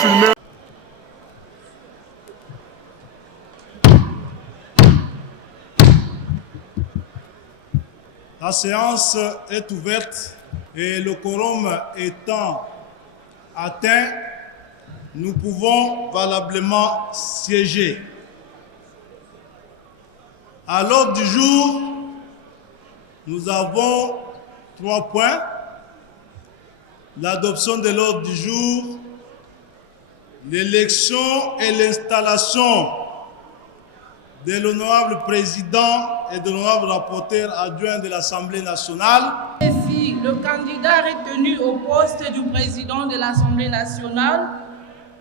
filmer. La séance est ouverte et le quorum étant atteint, nous pouvons valablement siéger. À l'ordre du jour, nous avons 3 points. L'adoption de l'ordre du jour, l'élection et l'installation de l'honorable président et de l'honorable rapporteur adjoint de l'Assemblée nationale. Ainsi, le candidat retenu au poste du président de l'Assemblée nationale,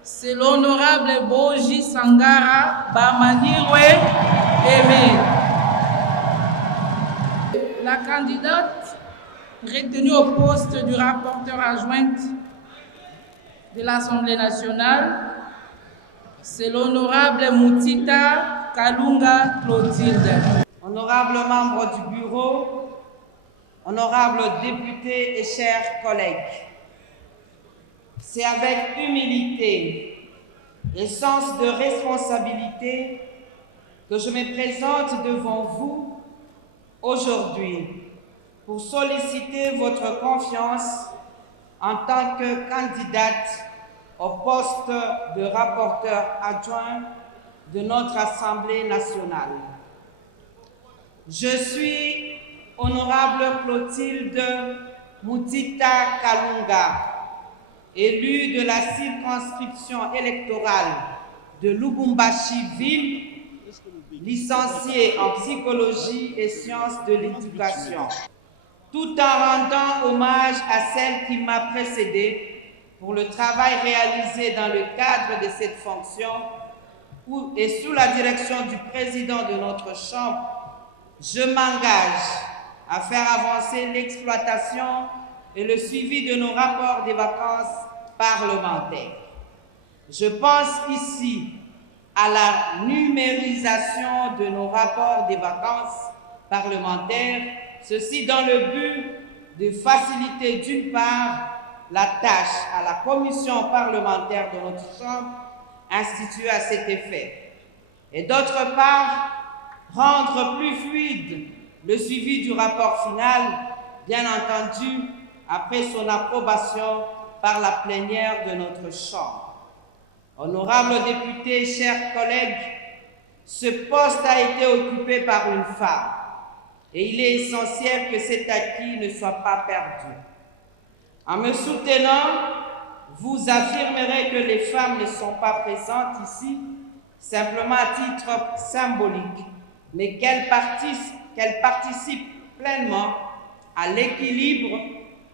c'est l'honorable Boji Sangara Bamanirwe Aimé. La candidate retenue au poste du rapporteur adjoint de l'Assemblée nationale, c'est l'honorable Moutita Kalunga Clotilde. Honorables membres du bureau, honorables députés et chers collègues, c'est avec humilité et sens de responsabilité que je me présente devant vous aujourd'hui pour solliciter votre confiance en tant que candidate au poste de rapporteur adjoint de notre Assemblée nationale. Je suis honorable Clotilde Moutita Kalunga, élue de la circonscription électorale de Lubumbashi-Ville, licenciée en psychologie et sciences de l'éducation, tout en rendant hommage à celle qui m'a précédée pour le travail réalisé dans le cadre de cette fonction et sous la direction du président de notre Chambre. Je m'engage à faire avancer l'exploitation et le suivi de nos rapports des vacances parlementaires. Je pense ici à la numérisation de nos rapports des vacances parlementaires, ceci dans le but de faciliter d'une part la tâche à la commission parlementaire de notre Chambre instituée à cet effet, et d'autre part, rendre plus fluide le suivi du rapport final, bien entendu, après son approbation par la plénière de notre Chambre. Honorables députés, chers collègues, ce poste a été occupé par une femme et il est essentiel que cet acquis ne soit pas perdu. En me soutenant, vous affirmerez que les femmes ne sont pas présentes ici simplement à titre symbolique, mais qu'elles participent pleinement à l'équilibre,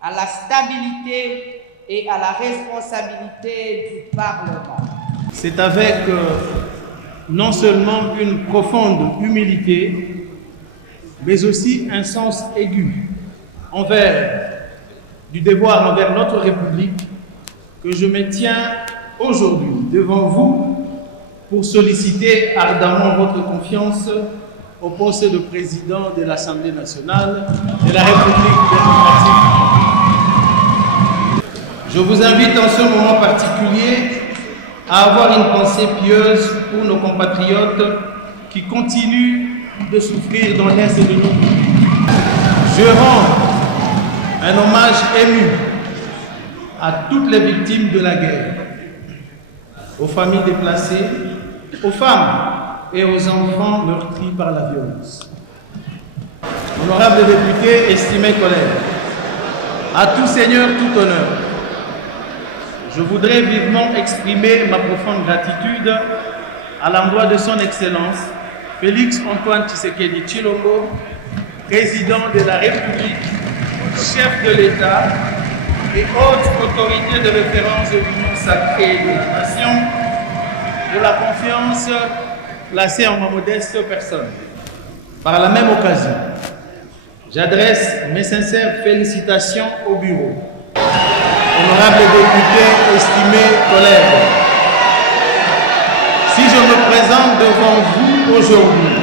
à la stabilité et à la responsabilité du Parlement. C'est avec non seulement une profonde humilité, mais aussi un sens aigu du devoir envers notre République que je me tiens aujourd'hui devant vous pour solliciter ardemment votre confiance au poste de président de l'Assemblée nationale de la République démocratique. Je vous invite en ce moment particulier à avoir une pensée pieuse pour nos compatriotes qui continuent de souffrir dans l'Est de notre pays. Je rends un hommage ému à toutes les victimes de la guerre, aux familles déplacées, aux femmes et aux enfants meurtris par la violence. Honorables députés, estimés collègues, à tout seigneur, tout honneur, je voudrais vivement exprimer ma profonde gratitude à l'endroit de son Excellence Félix Antoine Tshisekedi Tshilombo, président de la République, chef de l'État et haute autorité de référence de l'Union sacrée des nations, de la confiance placée en ma modeste personne. Par la même occasion, j'adresse mes sincères félicitations au bureau. Honorables députés, estimés collègues, si je me présente devant vous aujourd'hui,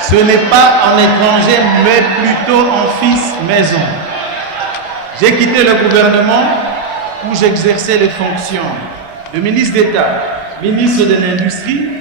ce n'est pas en étranger, mais plutôt en fils maison. J'ai quitté le gouvernement où j'exerçais les fonctions Le ministre d'État, ministre de l'Industrie,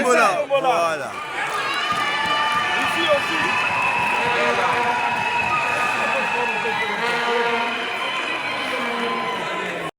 Tombola. Voilà.